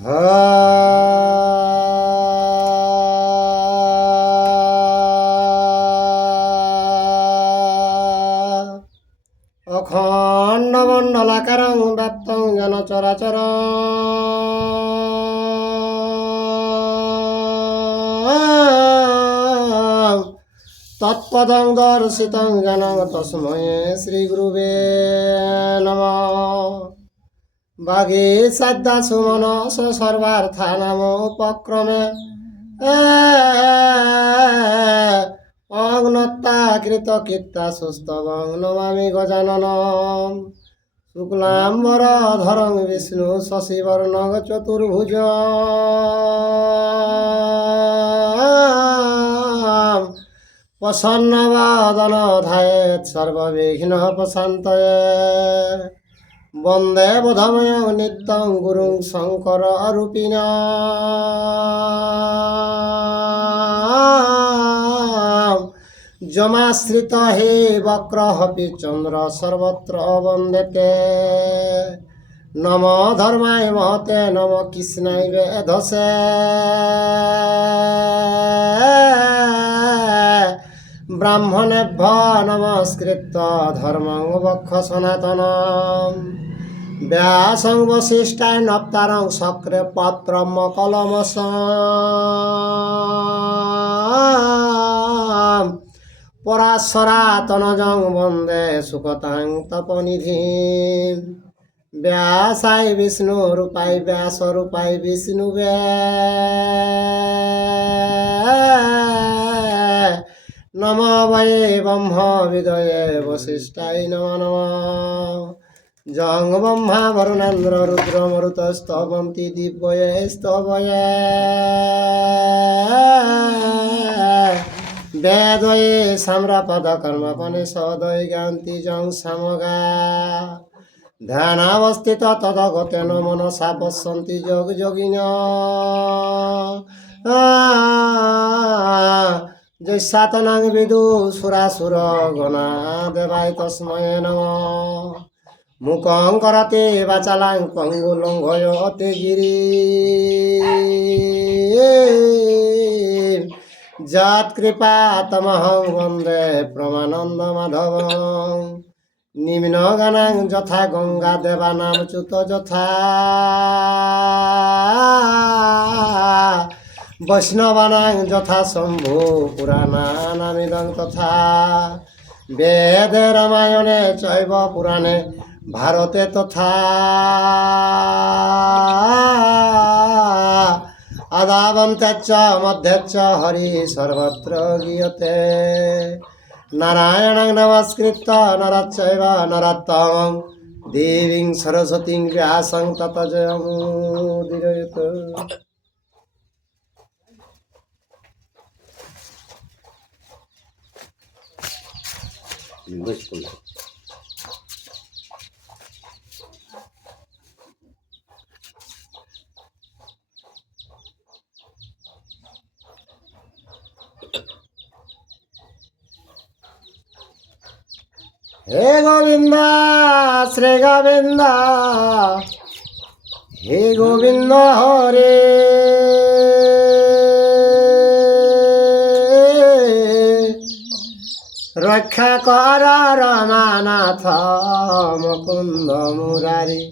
অখণ্ড মণ্ডলাকারং ব্যাপ্তং যেন চরাচর তৎপদং দর্শিতং যেন তস্মৈ শ্রী গুরুবে নমঃ। বাগে শ্রদ্ধা সুমনস সর্বার্থানাম উপক্রমে অগ্নত্তা কৃত কীর্তা সুস্তবং নমামি গজাননম। শুক্লাম্বর ধরং বিষ্ণু শশিবর্ণং চতুর্ভুজ প্রসন্নবাদন ধায়েৎ সর্ববিঘ্ন প্রশান্তয়ে। বন্দে বোধময় নিত্যং গুরুং শঙ্কর রূপিণ যমাশ্রিত হে বক্রহপি চন্দ্র সর্বত্র বন্দেতে। নম ধর্মায় মহতে নম কৃষ্ণায় বেধসে ব্রাহ্মণেভ্য নমস্কৃত্য ধর্মং বক্ষ সনাতনম। ব্যাসং বশিষ্ঠায় নপ্তারং শক্রে পত্রম কলমসম। পরাশরাতনজং বন্দে সুকতাং তপনিধিম। ব্যাসায় বিষ্ণু রূপায় ব্যাস রূপায় বিষ্ণুবে নম বয়ে ব্রহ্ম বিদয়ে বশিষ্ঠায় নমো নমঃ। জং ব্রহ্মা বরুণেন্দ্র রুদ্র মরুত স্তবন্তি দিব্যয়ে স্তবয়ে বেদয়ে সাম্রাপদ কর্মপনে সদয় গান্তি জং সামগা। ধ্যানাবস্থিত তদগতেন মনসা পশ্যন্তি যোগ যোগিন জৈসাতনাং বিদু সুরাসুর গণা দেবায় তস্মৈ নমঃ। মুখং করতে বাচালাং পঙ্গু লঙ্ঘয়তে গিরি যৎ কৃপা তমহং বন্দে প্রমানন্দ মাধবং। নিম্ন গানাং যথা গঙ্গা দেবানাম চ্যুত যথা বৈষ্ণবানাং যথা শম্ভু পুরাণানামিদং তথা। বেদে রামায়ণে চৈব পুরাণে ভারতে তথা আদাবন্তেচ্চ মধ্যেচ্চ হরি সর্বত্র গীয়তে। নারায়ণং নমস্কৃত্য নরচৈব নরোত্তমং দেবীং সরস্বতীং ব্যাসং ততো জয়মুদীরয়েৎ। হে গোবিন্দ শ্রী গোবিন্দ হে গোবিন্দ হরে রক্ষা কর রমানাথ মুকুন্দ মুরারি।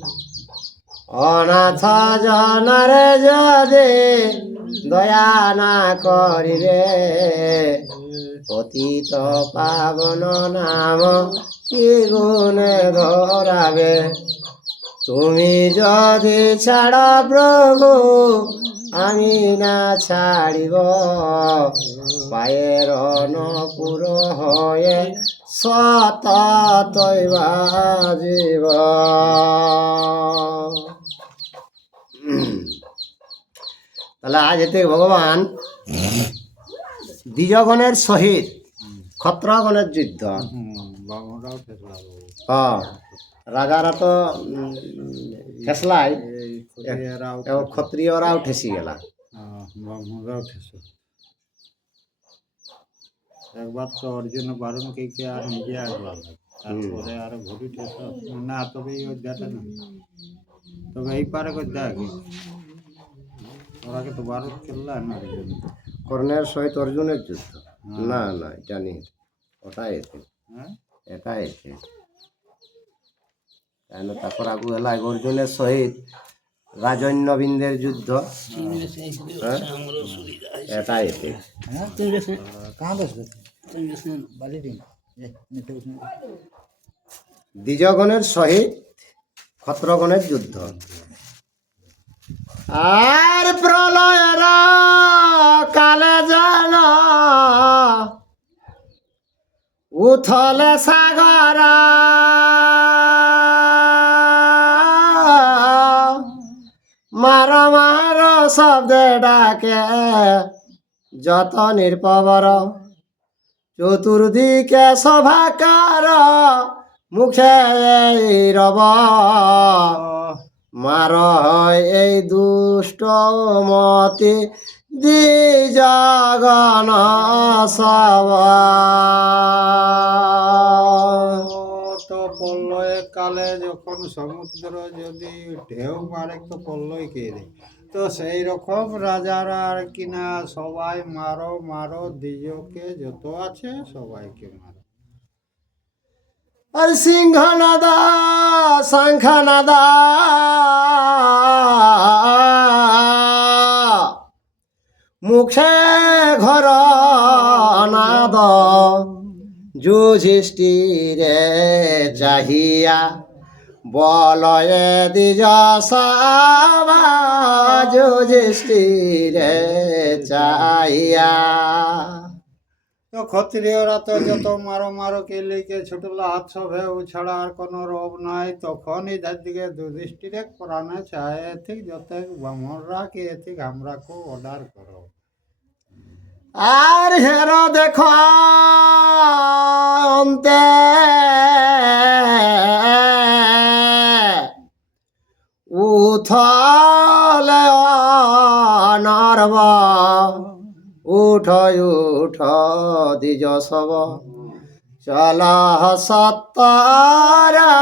অনাথ জনরে যদি দয়া না করিবে পতিত পাবন নাম কি গুণে ধরাবে। তুমি যদি ছাড় প্রভু আমি না ছাড়িব পায়ের নপুর হয়ে সততই বাজিব। তাহলে আজ এতে ভগবান দ্বিজগণের সহিত ক্ষত্রগণের যুদ্ধ। রাজারা তো ঠেসলাই, ক্ষত্রিয়রাও ঠেসি গেলা। একবার তো অর্জুন বারণ কে আর নিজে আসবা, তারপরে আর ঘুরি ঠেস না, তবেই ওই দেখা না, তবে এই পারে দেখ ওরাকে তো বারুদ কেল্লা না অর্জুন। কর্ণের সহিত অর্জুনের যুদ্ধ? হ্যাঁ। না না, জানি ওটা এতে হ্যাঁ এটা এতে কেন তারপর আগু হেলা অর্জুনের সহিত রাজন্যবিন্দের যুদ্ধ। হ্যাঁ? এটা এতে দ্বিজগণের সহিত ক্ষত্রগণের যুদ্ধ। আর প্রলয়ের কালে যেন উথলে সাগর, মার মার শব্দে ডাকে যত নির্পবর, চতুর্দিকে সভাকার মুখে এই রব, মার হয় এই দুষ্ট মতি দ্বিজগণ সব। তো প্রলয় কালে যখন সমুদ্র যদি ঢেউ মারে তো প্রলয় কে রে, তো সেই রকম রাজারা আর কিনা সবাই মারো মারো, দ্বিজকে যত আছে সবাইকে মারো। আর সিংহনাদা শঙ্খনাদা মুখে ঘর নাদ, যুধিষ্ঠিরে চাহিয়া বলয়ে দ্বিজ সভা, যুধিষ্ঠিরে চাহিয়া। তো ক্ষত্রিয়রা তো যত মারো মারো কে লিখে ছুটলো হাত সভে ছাড়া আর কোনো রব নাই। তখনই যার দিকে যুধিষ্ঠিরে প্রাণে চায় ঠিক যত ব্রাহ্মণরা কে ঠিক আমরা কো অর্ডার করো। আর হের দেখ অন্তে উথলে নরব, উঠ উঠ দ্বিজ সব, চল সত্তরা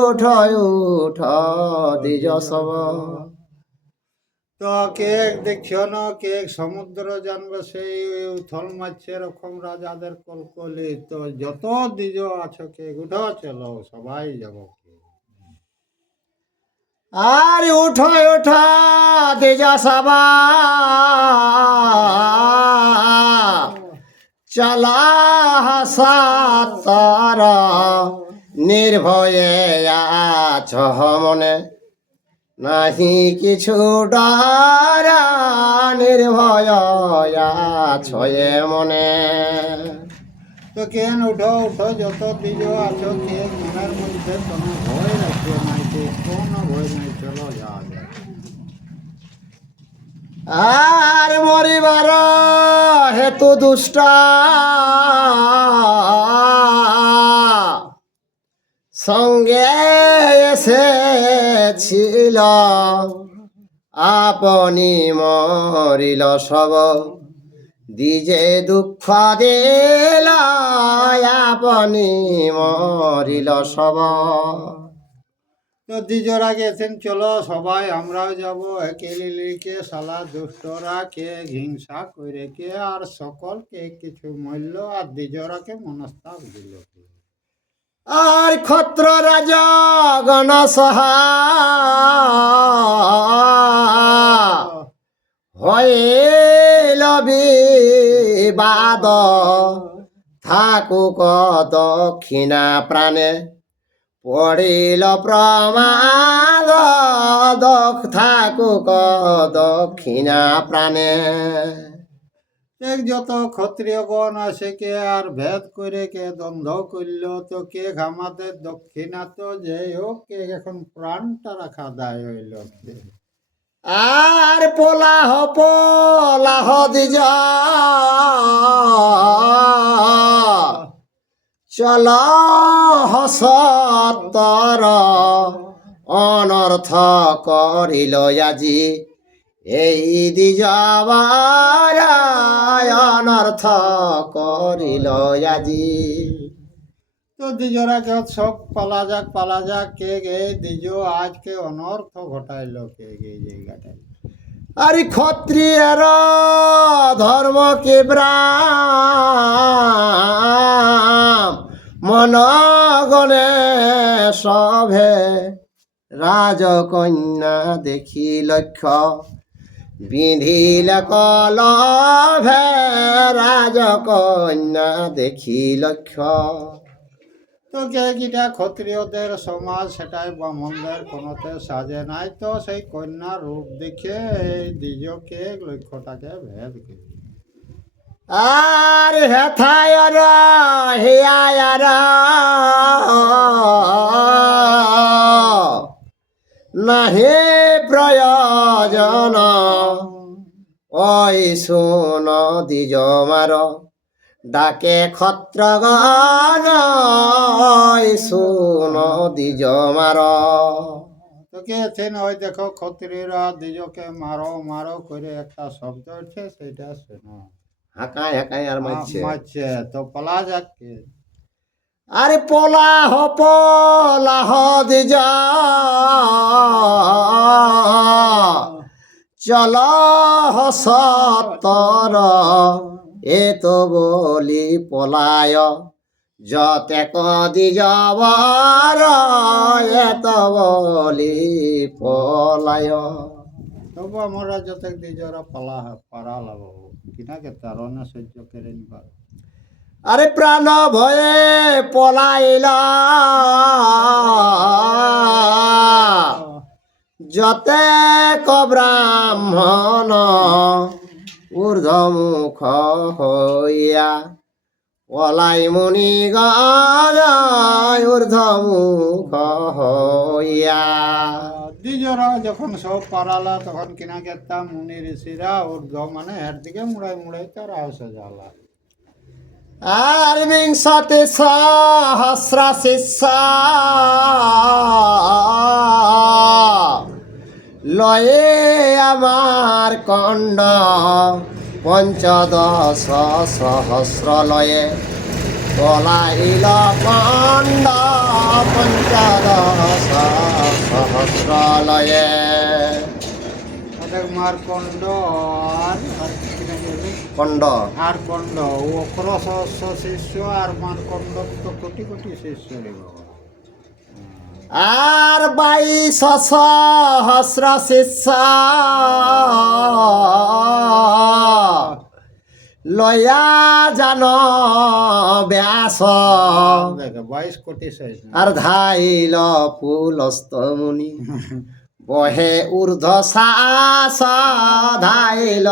উঠ উঠ দ্বিজ সব। তো কে দেখছো না কে সমুদ্র জানবে সেই উথল মারছে এরকম রাজাদের কলকলি। তো যত দ্বিজ আছো কে উঠো চলো সবাই যাবো। আর উঠ উঠ দ্বিজ সভা, চলা সত্তর, নির্ভয়ে আছ মনে নাহি কিছু ডরা, নির্ভয় আছ এ মনে। তো কেন উঠো উঠো যত দ্বিজ আছো কে মনের মধ্যে কোনো ভয় রাখবে নাই, কোনো ভয় নাই, চলো যাওয়া যায়। আর মরিবার হেতু দুষ্ট সঙ্গে এসেছিল, আপনি মরিল সব, দ্বিজে দুঃখ দিল, আপনি মরিল সব। তো দ্বিজরা গেছেন চলো সবাই আমরাও যাবো, একেলি লিখে সালা দুষ্টরা কে হিংসা করে কে আর সকলকে কিছু মূল্য আর দ্বিজরাকে মনস্তাপ দিল। আর ক্ষত্র রাজা গণ সহা হইল বিবাদ, থাকুক দক্ষিণা প্রাণে পড়িল প্রমাদ, থাকুক দক্ষিণা প্রাণে। যত ক্ষত্রিয়গণ আছে কে আর ভেদ করে কে দ্বন্দ্ব করল, তো কে আমাদের দক্ষিণা তো যে হোক কে এখন প্রাণটা রাখা দায় হইল। আর পোলাহ পোলাহ দ্বিজ চল সত্তর, অনর্থ করিল আজি এই দ্বিজবার, অনর্থ করিল আজি। তো দ্বিজরা কে সব পালা যাক কে গে দ্বিজ আজকে অনর্থ ঘটাইল কে গে জায়গাটায়। আরে ক্ষত্রিয়ের ধর্ম কে মন গণে সভে রাজকন্যা দেখি লক্ষ্য বিধিলে কলভে রাজকন্যা দেখি লক্ষ্য। তো যেটা ক্ষত্রিয়দের সমাজ সেটাই ব্রাহ্মণদের কোনোতে সাজে নাই, তো সেই কন্যার রূপ দেখে এই দ্বিজকে লক্ষ্যটাকে ভেদ করে। আর হেথায়র হিয়ায়র নাহি প্রয়োজন ওই শুন দ্বিজ মার ডাকে ক্ষত্রগণ ওই শুন দ্বিজ মার। তোকে এছেন ওই দেখো ক্ষত্রিয়রা দ্বিজকে মারো মারো করে একটা শব্দ উঠছে, সেইটা শোনো। হাঁকায় হাঁকায় আর মারছে। মারছে তো পলা যাচ্ছে। আরে পলাহ দ্বিজ চল সতর এ তো বলি পলায় যতে দ্বিজবর এত বলি পলায়। তবু আমরা যত দ্বিজরা পারা লাভ কিনাকে তার সহ্য করে নিবার। আরে প্রাণ ভয়ে পলাইলা যতে ব্রাহ্মণ ঊর্ধ্বমুখ হইয়া পলাই মুনি গায় ঊর্ধ্বমুখ হইয়া। দ্বিজরা যখন সব পারালা তখন কিনাকে তা মুনি ঋষিরা ঊর্ধ্ব মানে এর দিকে মুড়াই মুড়াই তার আসে জ্বালা। আর বিংশতি সহস্র শিষ্য লয়ে আমার কণ্ড পঞ্চদশ সহস্র লয়ে পলাইল কণ্ড পঞ্চদশ সহস্র লয়ে। মারকণ্ড আর কণ্ড আর কণ্ড ও সহস্র শিষ্য আর মারকণ্ড তো কোটি কোটি শিষ্য রে বাবা। আর 22 সহস্র শিষ্য লয়া জান ব্যাস 22 কোটি শিষ্য আর ধাইল পুলস্ত মুনি বহে ঊর্ধ্ব শ্বাস ধাইল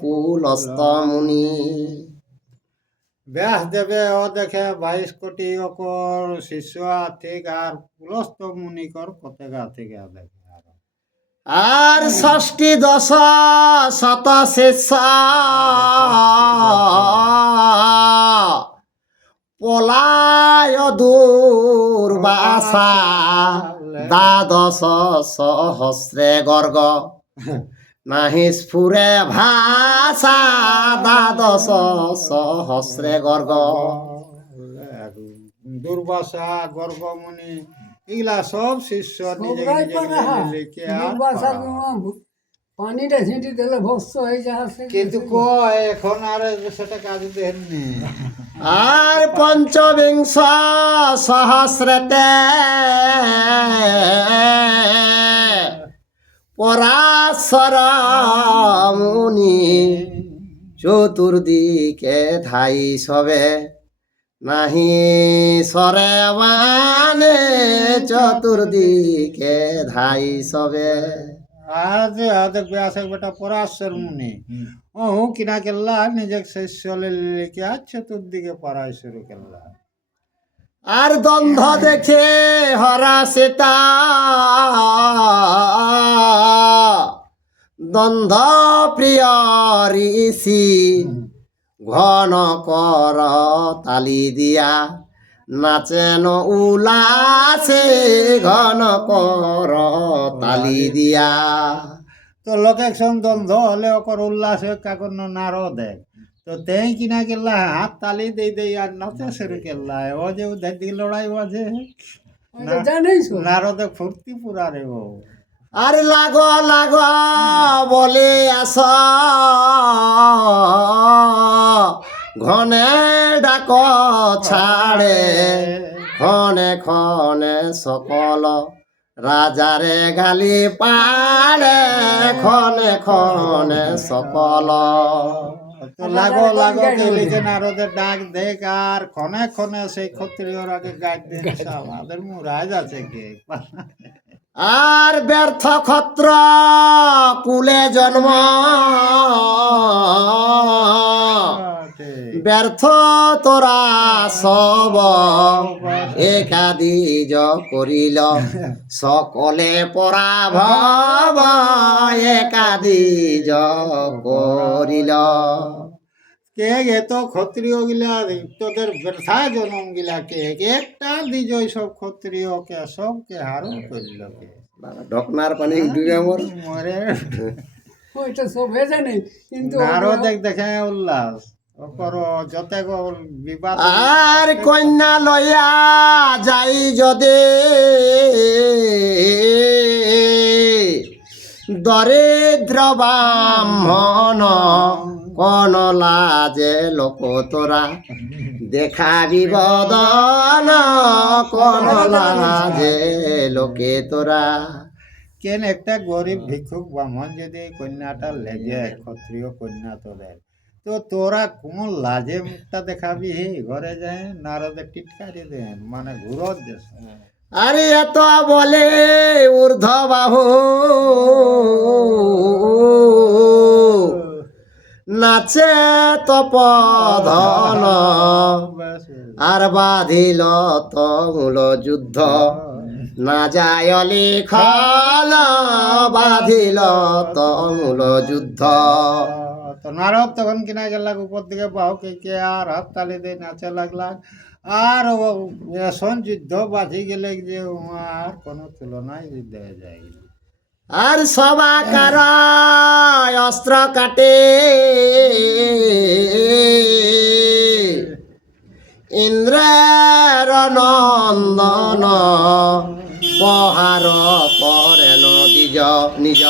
পুলস্ত মুনি। ব্যাস দেবে ও দেখে 22 কোটি অকর শিষ্য আর্থিক আর পুলস্ত মুনিকর কতেকা থেকে দেখে। আর 60 শত শিষ্য পলায় দুর্বাসা দ্বাদশ সহস্রে গর্গ নাহি স্ফুরে ভাষা দ্বাদশ সহস্রে গর্গ। দুর্বাসা গর্গমণি এগুলা সব শিষ্য নিজে নিজে লিখে আর পানিটা ঝিঁটি দিলে ভস্য হয়ে যাচ্ছে। কিন্তু এখন আর সেটা কাজ দেননি। আর পঞ্চবিংশ সহস্রতে পরাশর মুনি চতুর্দিকে ধাই সবে নাহি সরে মানে চতুর্দিকে ধাই সবে। আজ দেখবে আসে বেটা পরাশর মুনি ও কিনা কেল্লা নিজে শিষ্য লিখে আর চতুর্দিকে পড়াই শুরু করলা। আর দ্বন্দ্ব দেখে হরা সীতা দ্বন্দ্ব প্রিয় ঋষি ঘন কর তালি দিয়া নাচেন উলাসে ঘন কর তালি দিয়া। তো লোক একসঙ্গ দ্বন্দ্ব হলে ওকর উল্লাস কাকর নারো দেখ তো তেই কিনা কেল্লা হাত তালি দেই দেই আর নাচে শুরু করলা। ও যে উধার দিকে লড়াই বাজে জানিস নারদে ফুর্তি পুরা রে ও। আর লাগো লাগো বলে আস ঘনে ডাক ছাড়ে ক্ষণে ক্ষণে সকল রাজারে গালি পাড়ে ক্ষণে ক্ষণে সকল। তো লাগো লাগো কে লিখে নারদের ডাক দেখ আর ক্ষণে ক্ষণে সেই ক্ষত্রিয়র আগে গাইড দেন আমাদের মুরাজ আছে কে আর ব্যর্থ ক্ষত্র কুলে জন্ম ব্যর্থ তোরা সব একাদিজ করিল সকলে পরাভব একাদিজ করিল। কে গে তো ক্ষত্রিয় গিলা তোদের ব্যর্থা জনম গিলা কে একটা দিজ সব ক্ষত্রিয় কে সবকে হারণ করিল কে ঢকনার পানি ডুবে মর মরে ওইটা সবে জানে কিন্তু আরো দেখে উল্লাস ওকর যতে বিবাদ আর কন্যা লইয়া যাই যদি দরিদ্র ব্রাহ্মণ কোন লাজে লোক তোরা দেখাবি বদন কোন লাজে লোকে তোরা। কেন একটা গরিব ভিক্ষুক ব্রাহ্মণ যদি কন্যাটা লেগে ক্ষত্রিয় কন্যা তোদের তো তোরা কোন লাজে মুখটা দেখাবি হে ঘরে যায় নারদে টিটকারি দেন মানে ঘুরত দেশ আরে এত বলে ঊর্ধ্ব বাহু নাচে তপধন আর বাঁধিল তমূল যুদ্ধ না যায় লিখল বাঁধিল তমূল যুদ্ধ। তো নারদ তখন কিনা গেলাক উপর দিকে বাহুকে কে আর হাত তালি দিয়ে নাচে লাগলাক আর এসন যুদ্ধ বাঁচি গেলে যে আর কোনো তুলনায় যুদ্ধ হয়ে যায় আর সবাকার অস্ত্র কাটে ইন্দ্রের নন্দন পহার করেন নিজ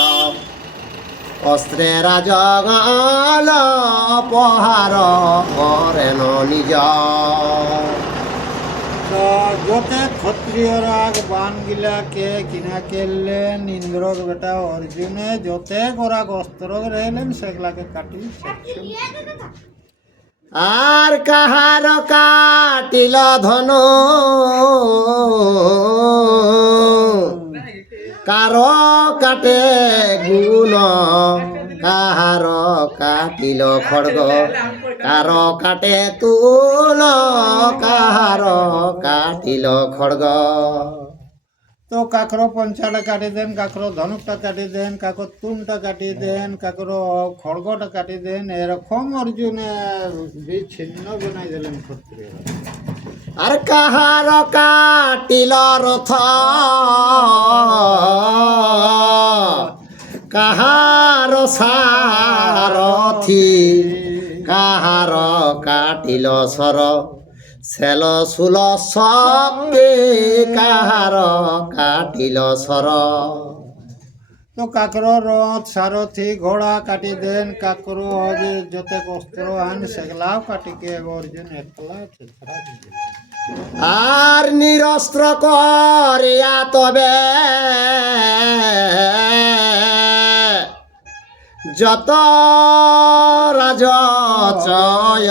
অস্ত্রেরা জগল পহার করেন নিজ। তো যতে ক্ষত্রিয়রা বান গিলা কে কিনা কেললেন ইন্দ্রর বেটা অর্জুনে যতে গোরা অস্ত্র রইলেন সেগুলাকে কাটি আর কাহার কাটিল ধনু কারো কাটে গুণ কাহার কাটিল খড়গ কারো কাটে তুল কাহার কাটিল খড়গ। তো কাকরো পঞ্চাটা কাটি দেন কাকরো ধনুকটা কাটি দেন কাকর তুনটা কাটি দেন কাকরো খড়গটা কাটি দেন এরকম অর্জুনে বিচ্ছিন্ন বানাই দিলেন ক্ষত্রিয়। আর কাহার কাটিল রথ কাহার সারথি কাহার কাটিল সর সেল সুল সবে কাহার কাটিল সর। তো কাকরো রথ সারথি ঘোড়া কাটি দেন কাকরো যে যত অস্ত্র আন সেগুলাও কাটিকে অর্জুন একলা ছেড়া দিলেন। আর নিরস্ত্র করিয়া তবে যত রাজচয়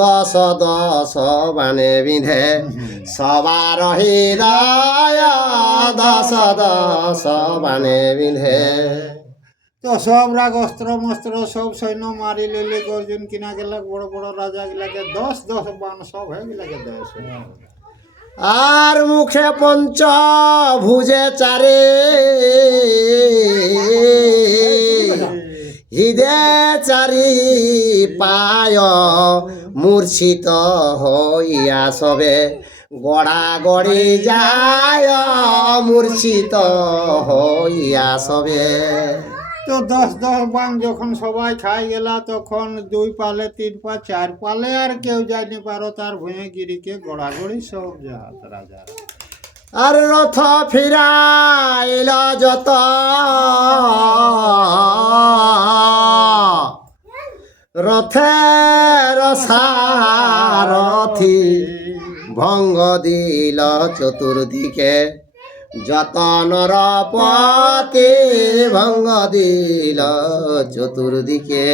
দশ দশ বানে বিঁধে সবার হৃদয় দশ দশ বানে বিঁধে। তো সব রাগ অস্ত্র মস্ত্র সব সৈন্য মারি লিলি অর্জুন কিনা গেল বড় বড় রাজা গিলাকে 10 বান সব হয়ে গিলাকে 10। আর মুখে পঞ্চ ভুজে চারে হৃদে চারি পায় মূর্ছিত হইয়া সবে গড়া গড়ি যায় মূর্ছিত হইয়া সবে। তো 10 বান যখন সবাই খাই গেলা তখন 2 পালে 3 পা 4 পালে আর কেউ যায়নি পারো তার ভুঁয়ে গিরিকে গড়াগড়ি সব জাহাজ রাজা। আর রথ ফিরাইল যত রথের সারথি ভঙ্গ দিল চতুর্দিকে যত নরপতি ভঙ্গ দিল চতুর্দিকে।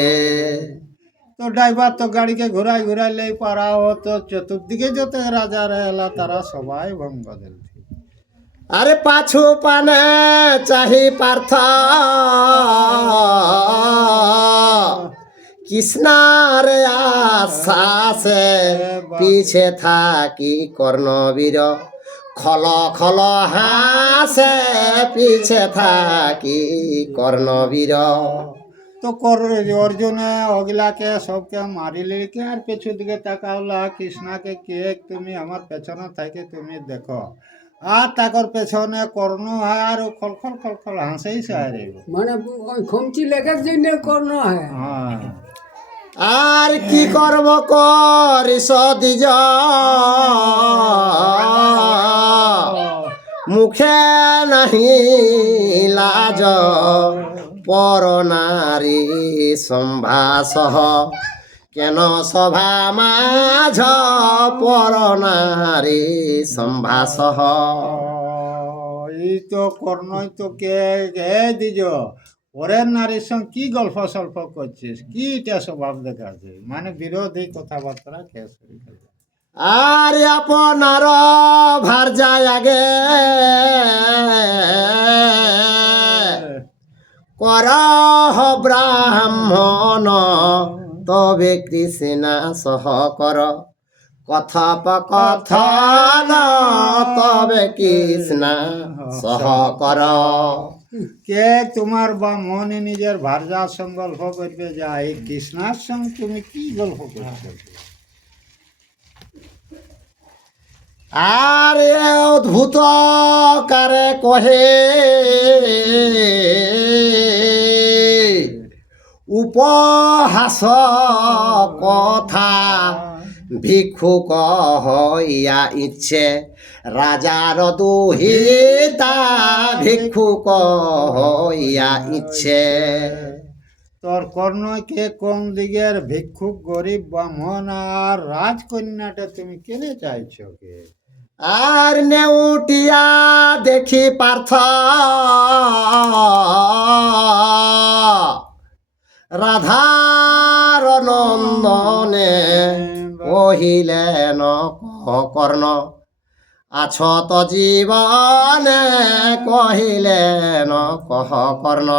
তো ড্রাইভার তো গাড়িকে ঘুরাই ঘুরাই লেই পারা হতো, চতুর্দিকে যত রাজারা এলা তারা সবাই ভঙ্গ দিল। আরে পাছু পানে চাহি পার্থ কৃষ্ণার আশ্বাসে পিছে থাকি কর্ণবীর খল খল হাসে পিছে থাকি কর্ণবীর। তো অর্জুনে ওগুলাকে সবকে মারিলে কে আর পেছু দিকে তাকাওলা কৃষ্ণাকে কে তুমি আমার পেছনে থাকে তুমি দেখো, আর তাকর পেছনে কর্ণ আর খলখল খলখল হাসেই সারে। মানে ওই খমচি লেখার জন্য কর্ণ হয়। হ্যাঁ, আর কি করব করিস দ্বিজ মুখে নাহি লাজ পর নারী সম্ভাস কেন সভা মাঝ পর নারী সম্ভাস। এই তো কর্ণই তো কে গে দিজ পরের নারীর সঙ্গে কি গল্প সল্প করছিস, কি এটা স্বভাব দেখাচ্ছে, মানে বিরোধী কথাবার্তা কে শুরু করবে। আর আপনার ভার যায় আগে কর ব্রাহ্মণ তবে কৃষ্ণ সহ কর কথোপকথন তবে কৃষ্ণ সহ কর। কে তোমার বা মনে নিজের ভার্যার সঙ্গে গল্প করবে যা এই কৃষ্ণার সঙ্গে তুমি কি গল্প করছো। আর এ অদ্ভুত কারে কহে উপহাস কথা ভিক্ষুক হইয়া ইচ্ছে রাজার দুহিতা ভিক্ষুক হইয়া ইচ্ছে। তোর কর্ণকে কোন দিকের ভিক্ষুক গরিব ব্রাহ্মণ আর রাজকন্যাটা তুমি কেনে চাইছো কে। আর নেউটিয়া দেখি পার্থ রাধার নন্দনে কহিলেন কর্ণ আছ তো জীবনে কহিলেন কহ কর্ণ।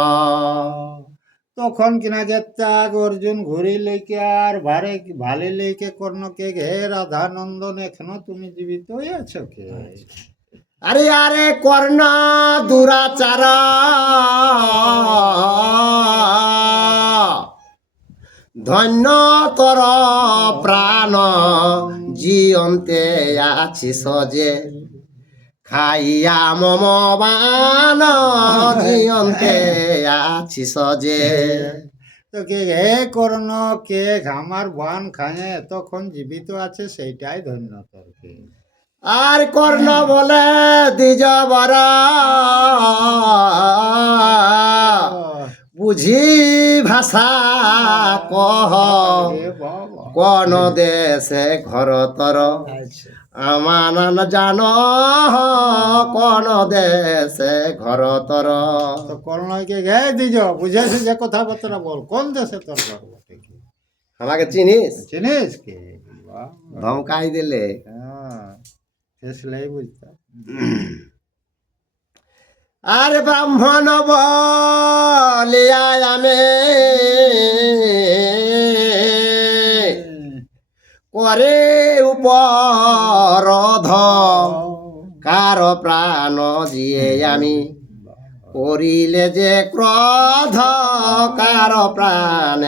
তখন কিনা গেতা অর্জুন ঘুরি লইকে আর ভালে লইকে কর্ণকে হে রাধানন্দন এখনো তুমি জীবিত হয়ে আছো কে। আরে আরে কর্ণ দুরাচার ধন্য তর প্রাণ জিয়ন্তে আছি সজে খাইয়া মম বান জিয়ন্তে আছি সজে। তো কে হে কর্ণ কে আমার বান খায় তখন জীবিত আছে সেইটাই ধন্য তোর কে। আর কর্ণ বলে দ্বিজ বর বুঝি ভাষা কহ কোন দেশে ঘর তর আমার জান কোন দেশে ঘর তর। তো কর্ণকে গে দিজ বুঝেছি যে কথাবার্তা বল কোন দেশে তোর ঘর বটে কি? আমাকে চিনিস চিনিস কে? বাহ, বাহ। ধমকাই দিলে হ্যাঁ, ফেসলেই বুঝতাম। আর ব্রাহ্মণ বলিয়া আমি করে উপরধ কার প্রাণ জিয়ে আমি করিলে যে ক্রোধ কার প্রাণ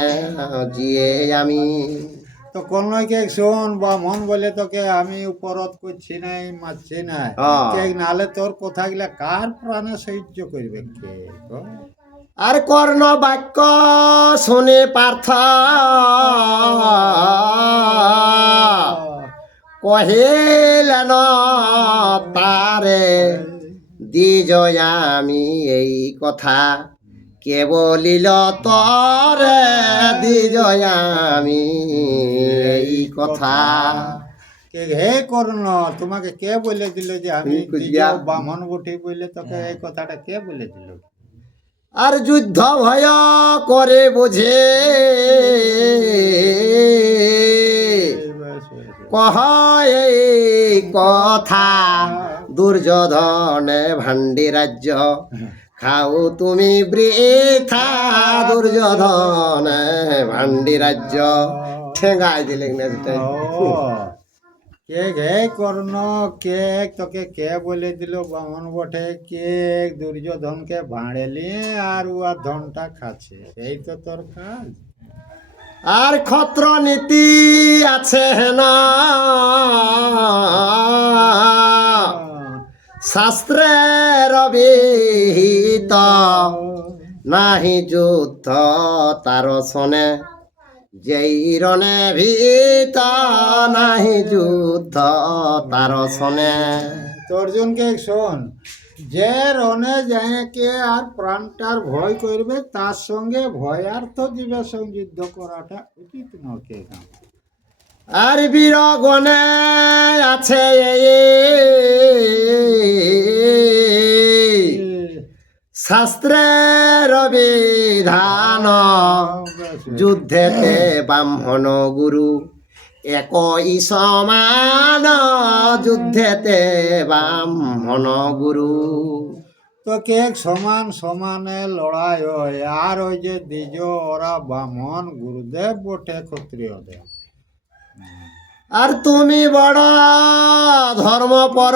জিয়ে আমি। তো কর্ণকে শোন বা মন বলে তোকে আমি উপরত করছি নাই মারছি নাই, হ্যাঁ। কে নালে তোর কথা গিলা কার প্রাণে সহ্য করবে কে তো? আর কর্ণ বাক্য শুনে পার্থ কহিলেন তারে দ্বিজয় আমি এই কথা, কে বলিল তরে দ্বিজয় আমি এই কথা। হে কর্ণ, তোমাকে কে বলে দিল যে আমি তুমি দ্বিজ কুদিয়া। ব্রাহ্মণ বটে বলে তোকে এই কথাটা কে বলে দিল? আর যুদ্ধ ভয় করে বুঝে কহ এই কথা, দুর্যোধনে ভান্ডি রাজ্য খাও তুমি বৃথা, দুর্যোধনে ভান্ডি রাজ্য। ঠেঙ্গাই দিলেন না যেটা। ও, কে হে কর্ণ, কে তোকে কে বলে দিল ব্রাহ্মণ বটে, কে দুর্যোধনকে ভাঁড়েলি আর উয়া ধনটা খাচ্ছে, এই তো তোর কাজ। আর ক্ষত্র নীতি আছে না শাস্ত্রের বিহিত, নাহি যুদ্ধ তার শোনে যেই রণে ভীত, নাহি যুদ্ধ তার শোনে। তো অর্জুনকে শোন, যে রণে যাকে আর প্রাণটার ভয় করবে তার সঙ্গে ভয়ার্থ জীবের সঙ্গে যুদ্ধ করাটা উচিত নয়। আর বীরগণে আছে শাস্ত্রের বিধান, যুদ্ধেতে ব্রাহ্মণ গুরু একই সমান, যুদ্ধেতে ব্রাহ্মণ গুরু। তো কে সমান সমানে লড়াই হয়, আর ওই যে দ্বিজ ওরা ব্রাহ্মণ গুরুদেব বটে ক্ষত্রিয়দেব। আর তুমি বড় ধর্মপর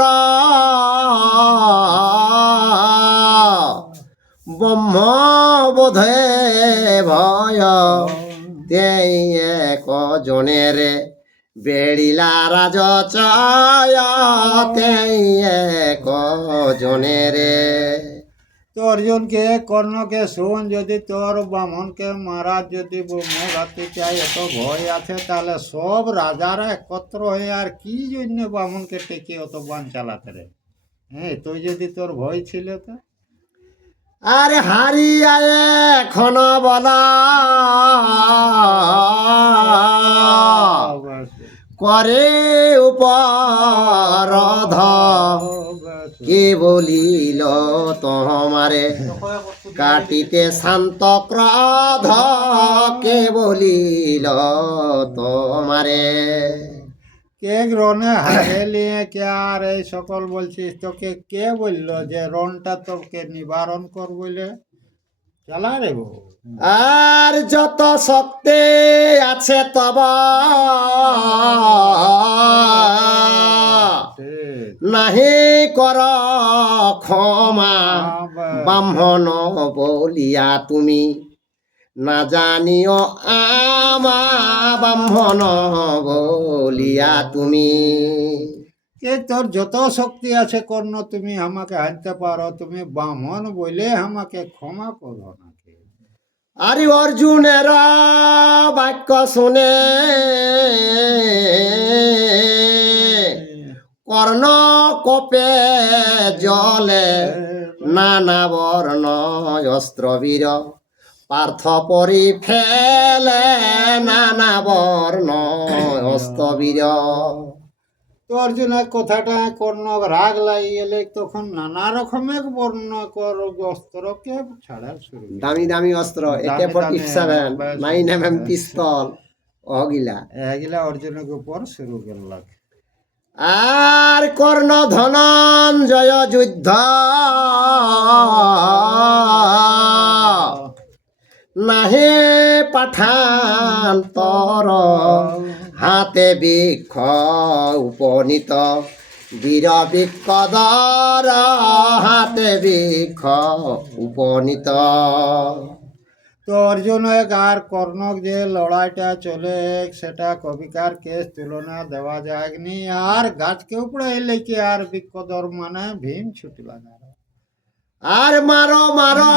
ব্রহ্ম বোধে ভয়, তেই এক জনের বেড়িলা রাজ চয়, তেই এক জনের। তো অর্জুনকে কর্ণকে শোন, যদি তোর ব্রাহ্মণকে মারা যদি ব্রহ্মঘাতী চাই এত ভয় আছে, তাহলে সব রাজারা একত্র হয়ে আর কি জন্য ব্রাহ্মণকে টেকে অত বান চালাতে রে? হ্যাঁ, তুই যদি তোর ভয় ছিল তো আর হারিয়া এখন বলা করে উপরধ, কে বলিল তোমারে কাটিতে শান্ত ক্রোধ, কে বলিল তোমারে। কে রণে হারেলি কে আর এই সকল বলছিস, তোকে কে বললো যে রণটা তোকে নিবারণ কর বলে? চালা রে বউ। আর যত শক্তি আছে তব নাহি কর ক্ষমা, ব্রাহ্মণ বলিয়া তুমি না জানিও আমা, ব্রাহ্মণ বলিয়া তুমি। কে তোর যত শক্তি আছে কর্ণ, তুমি আমাকে হারতে পারো, তুমি ব্রাহ্মণ বলে আমাকে ক্ষমা করো না। আর অর্জুনের বাক্য শুনে কর্ণ কোপে জলে, নানা বর্ণ অস্ত্র বীর পার্থ পরি ফেলে, নানা বর্ণ অস্ত্র বীর। তো অর্জুনের কথাটা কর্ণ রাগ লাগি গেলে তখন নানা রকমের বর্ণ কর অস্ত্রকে ছাড়া শুরু করলো। দামি দামি অস্ত্র, দামি AK-47, দামি, 9mm পিস্তল অগিলা। এগুলা অর্জুনের উপর শুরু করল। আর কর্ণ ধনঞ্জয় যুদ্ধ নাহে পাঠান তর, হাতে বৃক্ষ উপনীত বীর বৃক্ষধর, হাতে বৃক্ষ উপনীত। তো অর্জুন আর কর্ণক যে লড়াইটা চলে সেটা কবিকার কেস তুলনা দেওয়া যায়নি। আর গাছকে উপরে এলে কি আর বৃক্ষধর মানে ভীম ছুটলা না। আর মারো মারো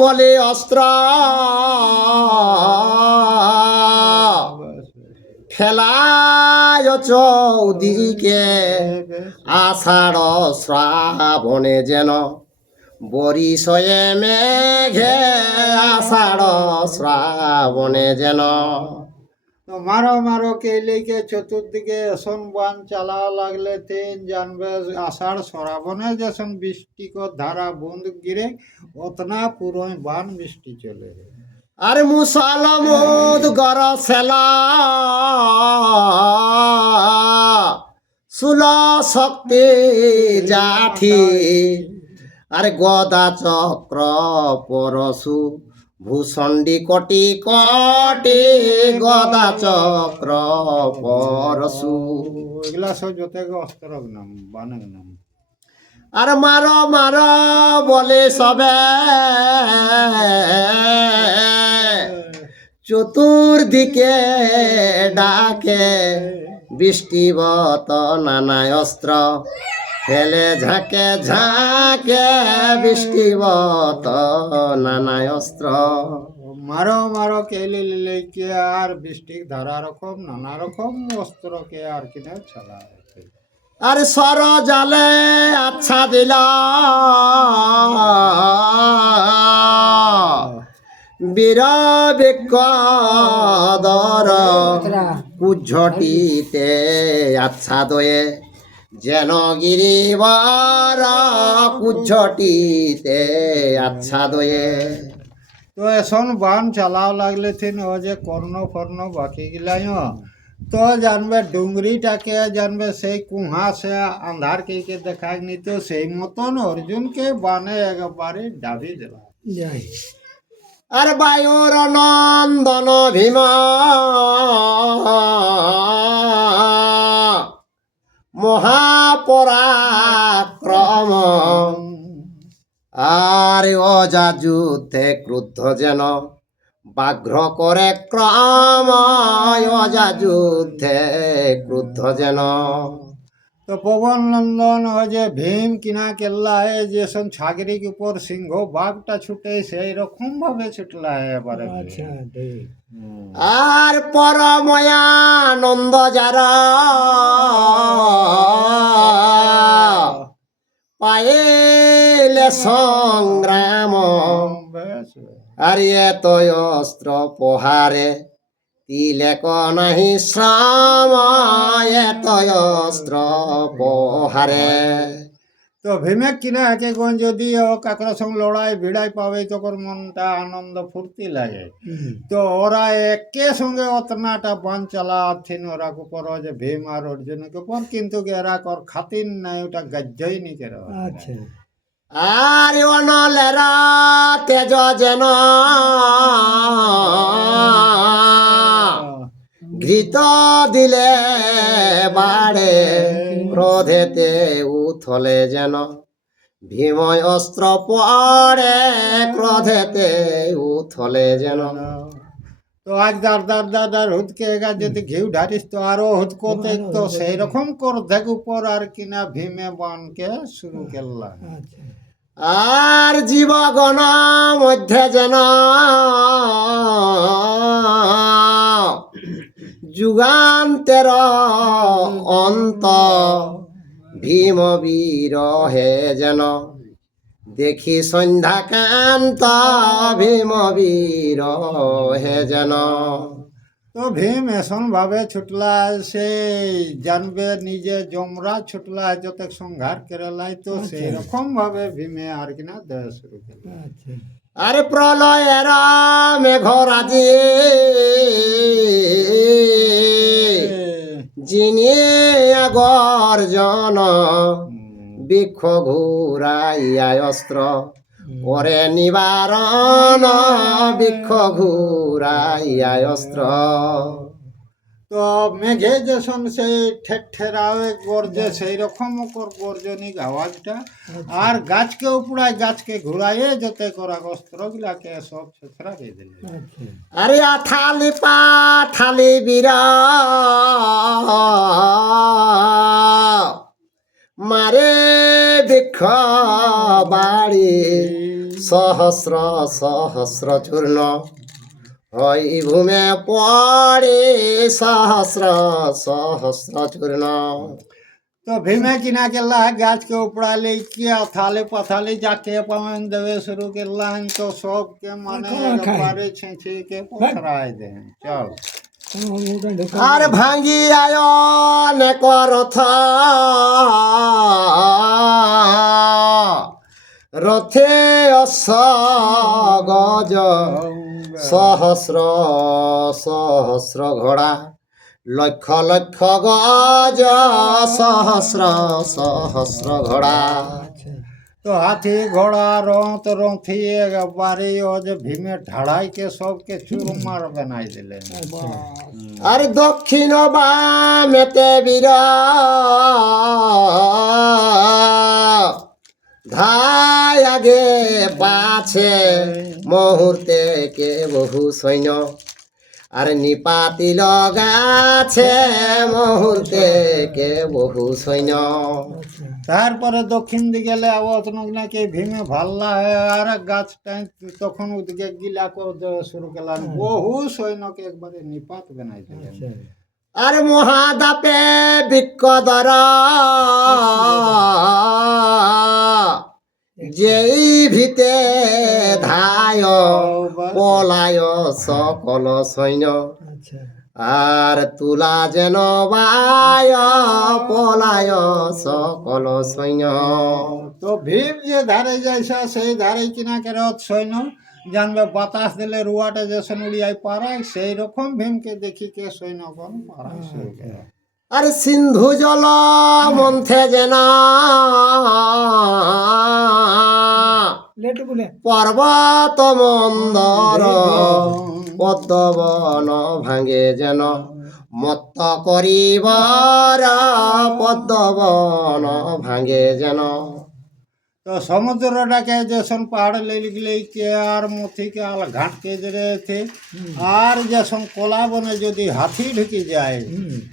বলে অস্ত্র ঠেলায় চৌদিকে আষাঢ় শ্রাবণে যেন বরিশয়ে মেঘে আষাঢ় শ্রাবণে যেন। তো মারো মারো কে লিখে চতুর্দিকে এসন বান চালা লাগলে তেন জানবে আষাঢ় শ্রাবণে যেসন বৃষ্টি কো ধারা বুঁদ গিরে অতনা পুরোই বান বৃষ্টি চলে রে। আর মুসাল মুদ গর সেলা সুল শক্তি জাঠি আর গদা চক্র পরশু ভূষণ্ডী কটি কটি গদা চক্র পরশু। এগুলা সব যতকে অস্ত্রক নাম বানের নাম। আর মারো মারো বলে সবে চতুর্দিকে ডাকে বৃষ্টিবত নানায় অস্ত্র ফেলে ঝাঁকে ঝাঁকে বৃষ্টিবত নানায় অস্ত্র। মারো মারো কেলে লেকে আর বৃষ্টি ধারা রকম নানা রকম অস্ত্রকে আর কিনে চালা। আর সর জালে আচ্ছা দিল বীর বিকদর কুঝটিতে আচ্ছা দয়ে যেন গিরিবর কুঝটিতে আচ্ছা দয়ে। তো এসন বান চালাও লাগলে থিন ও যে কর্ণ ফর্ণ বাকি গিলাই তো জানবে ডুংরিটাকে জানবে সেই কুহাসে আন্ধার কে দেখায় নি তো সেই মতন অর্জুনকে বানে একবারে ডাবি দিল। যাই আর বায়ুর নন্দন ভীম মহাপরাক্রম আর অজা যুদ্ধে ক্রুদ্ধ যেন ব্যাঘ্র করে ক্রম অজা যুদ্ধে ক্রুদ্ধ যেন। তো পবন নন্দন ও যে ভীম কিনা কেল্লা যে সব ছাগরিক উপর সিংহ বাঘটা ছুটে সেই রকম ভাবে ছুটলা এবারে। আচ্ছা ঠিক আর পরময়ানন্দ যার পাইলে সংগ্রাম বেশ আর এত অস্ত্র পোহারে তিলেক নাহি শ্রম এত অস্ত্র পোহারে। তো ভীমে কিনা একে কোন যদি ও কাকর সঙ্গে লড়াই ভিড়াই পাবে তখন মনটা আনন্দ ফুর্তি লাগে। তো ওরা একে সঙ্গে অতনাটা বান চালাচ্ছেন ওরা উপর যে ভীম আর অর্জুনের উপর কিন্তু এরা কর খাতির নাই ওটা গাজ্জই নি কেন। আচ্ছা আর অনলেরা তেজ যেন ঘৃত দিলে বাড়ে ক্রোধেতে উথলে যেন ভীময় অস্ত্র পড়ে ক্রোধেতে উথলে যেন। তো আজ দার হুদকে গা যদি ঘিউ ঢারিস তো আরো হুদ করতে তো সেই রকম কর দেখ উপর আর কিনা ভীমে বানকে শুরু করলাম। আচ্ছা আর জীবগণ মধ্যে যেন যুগান্তের অন্ত ভীম বীর হে যেন দেখি সন্ধ্যাকান্ত ভীম বীর হে যেন। তো ভীম এসন ভাবে ছুটলা সেই জানবে নিজে জমরা ছুটলা যত সংঘার কেরালাই তো সেই রকম ভাবে ভীমে আর কিনা দেওয়া শুরু করল। আচ্ছা আরে প্রলয়ের মেঘরাজি যিনি গর্জন বৃক্ষ ঘুরাইয়া অস্ত্র ওরে নিবারণ বৃক্ষ ঘুরাইয়া অস্ত্র। তো মেঘে যেসন সেই ঠেরাওয়ে গর্জে সেই রকম গর্জনিক আওয়াজটা আর গাছকে উপড়ায় গাছকে ঘুরাইয়ে যতে করা অস্ত্র গুলাকে সব ছেঁচড়া দিয়ে দিল। আচ্ছা আরে থালি পাথালি বীরা মারে বৃক্ষ বাড়ি সহস্র সহস্র চূর্ণ হয় ভূমে পড়ে সহস্র সহস্র চূর্ণ। तो भीमे किना के ला गाछ के उपड़ा ले किया थाले पथाले जाके पवन देवे शुरू के लाइन तो सब के माने पारे छेछे के पथराय दे चल আর ভাঙ্গি আয় অনেক রথ রথে অশ্ব গজ সহস্র সহস্র ঘোড়া লক্ষ লক্ষ গজ সহস্র সহস্র ঘোড়া। तो हाथी घोड़ा रोत रोथी बारी और भीमे ढाई के सब के चूरमार बनाई दिले। আর দক্ষিণ বামেতে বীর ধাই আগে পাছে মুহূর্তে কে বহু সৈন্য আর নিপাতি লগাছে মুহূর্তে কে বহু সৈন্য। তারপরে দক্ষিণ দিকে নাকি ভীমে ভাল্লা আর গাছটা তখন ওদিকে গিলা করতে শুরু করলাম বহু সৈন্যকে একবারে নিপাত বানাই দিলেন। আর মহাদাপে বিকদর যেই ভিতে ধায় পলায় সকল সৈন্য আর তুলা যেন বায় পলায় সকল সৈন্য। তো ভীম যে ধারে যাইছে সেই ধারে কিনা কে রথ সৈন্য জানবে বাতাস দিলে রুয়াটা যে উড়িয়াই পারায় সেই রকম ভীমকে দেখি কে সৈন্যগণ পারায় শুরু করে। আর সিন্ধু জল মন্থে যেন পর্বত মন্দর পদ্মবন ভাঙে যেন মত্ত করিবার পদ্মবন ভাঙে যেন। तो समुद्र के जैसन पहाड़ ले गए के और मोती के आल घाट के जरे थे और जैसन कोलाबन यदि हाथी ढुकी जाए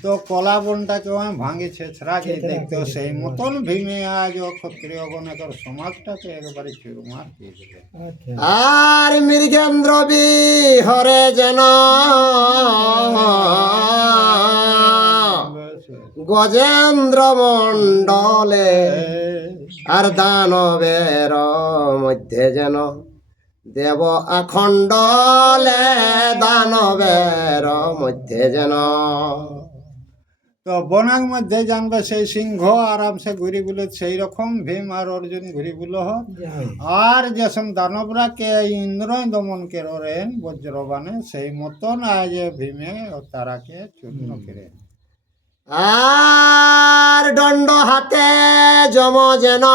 तो कोलाबनटा के वहाँ भांगे छेछरा के देखते हो सही मतन भीमे आज क्षत्रिय गण कर समाजटा के एक बार चूरमार किए दिले। আর মৃগেন্দ্র বিহরে যেন গজেন্দ্র মণ্ডলে আর দানবের মধ্যে যেন দেব আখণ্ডলে দানবের মধ্যে যেন। তো বনাং মধ্যে জানবে সেই সিংহ আরাম সে ঘুরি বুলে সেই রকম ভীম আর অর্জুন ঘুরি বুলো আর যেসম দানবরা কে ইন্দ্র দমন কে রেন বজ্রবানে সেই মতন আজ ভীমে তারাকে চূর্ণ করে। আর দণ্ড হাতে যম যেন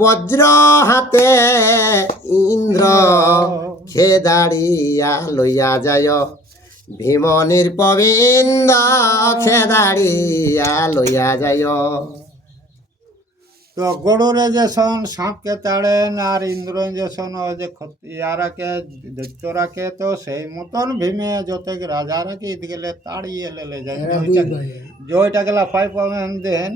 বজ্র হাতে ইন্দ্র খেদাড়িয়া লইয়া যায় ভীম নির্পবিন্দ খেদাড়িয়া লইয়া যায়। তো গড়রে যেসন সাপকে তাড়েন আর ইন্দ্র যেসন যে ইয়ারাকে দৈত্যরাকে তো সেই মতন ভীমে যত রাজারাকে ঈদ গেলে তাড়িয়ে লেলে যায় জয়টা গেলা ফাই পাবেন দেন।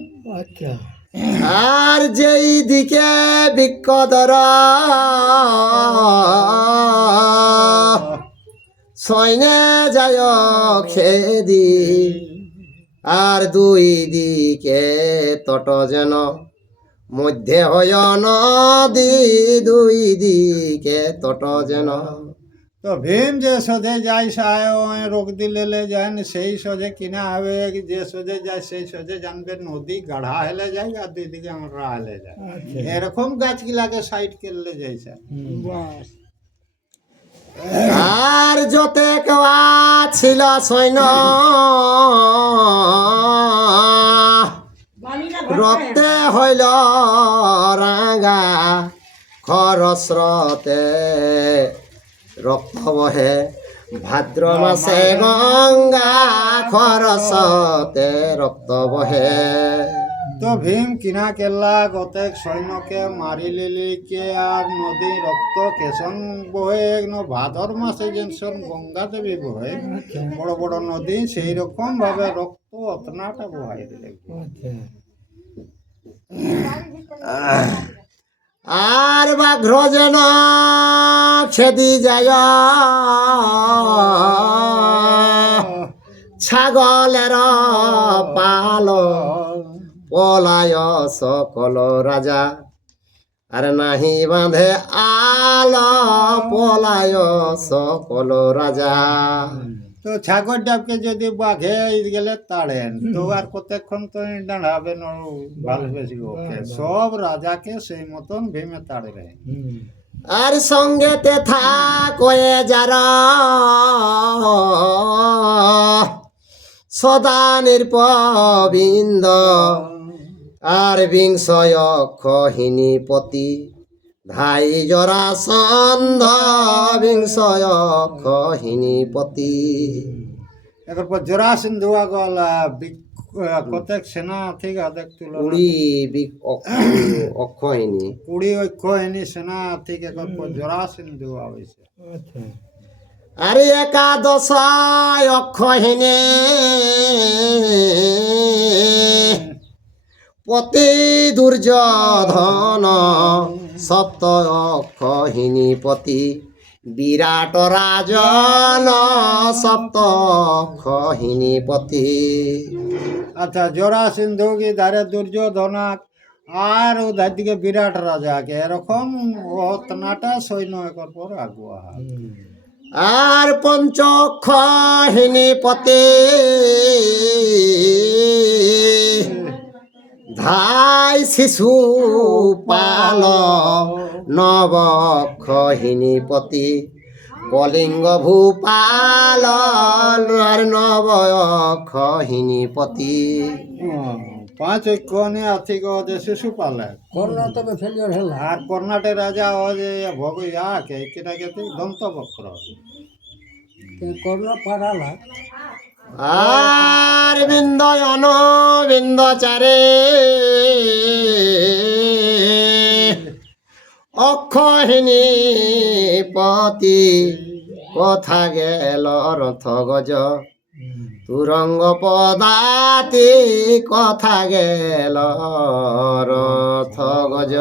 আর যেই দিকে বিকদর সৈন্যে যায় খেদি আর দুই দিকে তট যেন মধ্যে হয় নদী দুই দিকে তট যেন। তো ভীম যে সোজে যায় সায় রোগ দিলে ले যায় সেই সোজে কিনা হবে যে সোজে যায় সেই সোজে জানবে নদী গাঢ়া হেলে যায় আর দুই দিকে আমরা হেলে যায় এরকম গাছগুলাকে সাইড করলে যাইছে। আর যতে কেওয়া ছিল সৈন্য রক্তে হইল রাঙা খরস্রোতে রক্ত বহে ভাদ্র মাসে গঙ্গা খরস্রোতে রক্ত বহে। তো ভীম কিনা কেল্লা গতেক সৈন্যকে মারি লিলি কে আর নদী রক্ত কেশন বহে ভাদর মাসে যেসন গঙ্গা দেবী বহে বড় বড় নদী সেই রকম ভাবে রক্ত অতনাটা বহাই দিলে। আর ব্যাঘ্র যেন খেদি যায় ছাগলের পাল পলায় সকল রাজা আর নাহি বাঁধে আল পলায় সকল রাজা। তো ছাগল ডাবকে যদি বাঘে গেলে তাড়েন তো আর কতক্ষণ তো দাঁড়াবেন ভালোবেসি ওকে সব রাজাকে সেই মতন ভীমে তাড়বে। আর সঙ্গেতে থাকয়ে যারা সদা নির্পবিন্দ আর বিংশয় খহিনীপতি ধাই জরাসন্ধ বিংশয় খহিনীপতি। এরপর পর জরাসিন্ধু গল কতক সেনা ঠিক আছে তুলনা কুড়ি অক্ষহিনী 20 অক্ষহিনী সেনা ঠিক এখন পর জরাসিন্ধু আবেছে। আর একাদশ অক্ষহিনী পতি দুর্যোধন সপ্ত অক্ষহিনী পতি বিরাট রাজন সপ্ত অক্ষহিনী পতি। আচ্ছা জরাসিন্ধু কি ধারে দুর্যোধনা আর ওধার দিকে বিরাট রাজাকে এরকম অতনাটা সৈন্য একর পর আগুয়া। আর পঞ্চক্ষহিনী পতি ধাই শিশু পাল নবক্ষহিনী পতি কলিঙ্গ ভূপাল আর নবক্ষহিনী পতি। 5 অক্ষণে আর্থিক যে শিশু পালে কর্ণ তবে ফেলিওর হেলা আর কর্ণাটের রাজা ও যে ভগইয়া কে কিনা গেতে দন্তবক্র কর্ণ পাড়ালা আর বিন্দয়ন বিন্দচারে অক্ষহিনী পতি কথা গেল রথ গজ তুরঙ্গ পদাতি কথা গেল রথ গজ।